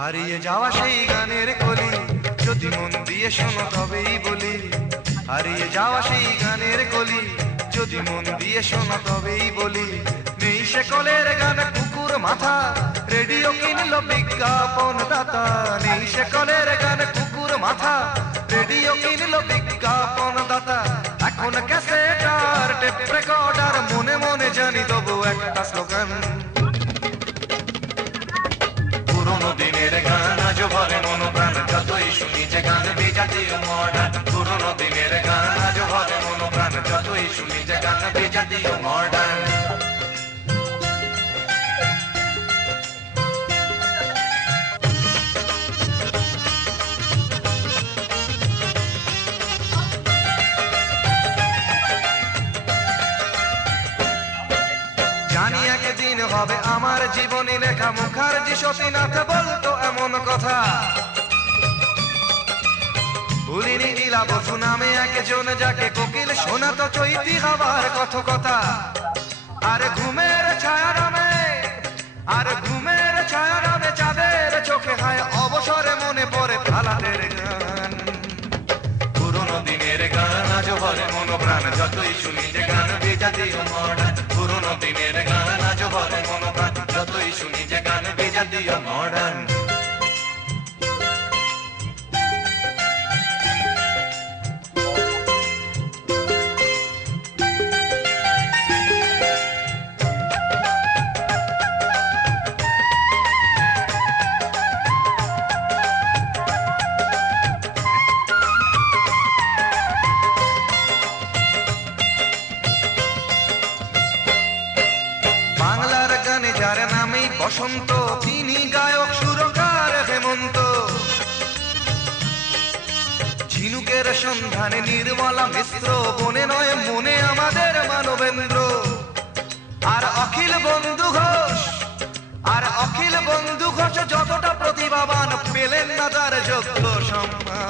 হারিয়ে যাওয়া সেই গানের কলি যদি মন দিয়ে শোনো তবেই বলি। হারিয়ে যাওয়া সেই গানের কলি যদি মন দিয়ে শোনো তবেই বলি। নেই সে কলের গান কুকুর মাথা, রেডিও কিনলো বিজ্ঞাপন দাতা। নেই সে কলের গান কুকুর মাথা, রেডিও কিনলো বিজ্ঞাপন দাতা। এখন ক্যাসেট আর টেপ রেকর্ডার, মনে মনে জানি তবু একটা স্লোগান। পুরোনো দিনের গান আজও ভরে মন প্রাণ, যতই শুনি যে গান বিজাতীয় মডার্ন। পুরোনো দিনের গান আজও ভরে মন প্রাণ, যতই শুনি যে গান বিজাতীয় মডার্ন। জানি একদিন হবে আমার জীবনী লেখা, মুখার্জি সতীনাথ বলতো এমন কথা। ভুলিনি লীলা বসু নামে একজন, যাকে কোকিল শোনাতো চৈতি হবার কথকতা। আর ঘুমের ছায়া নামে, আর ঘুমের ছায়া নামে চাঁদের চোখে হায় অবসরে মনে পড়ে ফালাদের গান। পুরোনো দিনের গান আজও ভরে মন প্রাণ, যতই শুনি যে গান বিজাতীয় মডার্ন। পুরোনো দিনের গান আজও ভরে মন প্রাণ, যতই শুনি যে গান বিজাতীয় মডার্ন। বাংলার গানে যার নামেই বসন্ত, তিনি গায়ক সুরকার হেমন্ত। ঝিনুকের সন্ধানে নির্মলা মিশ্র, বনে নয় মনে আমাদের মানবেন্দ্র। আর অখিল বন্ধু ঘোষ, আর অখিল বন্ধু ঘোষ যতটা প্রতিভাবান, পেলেন না তার যোগ্য সম্মান।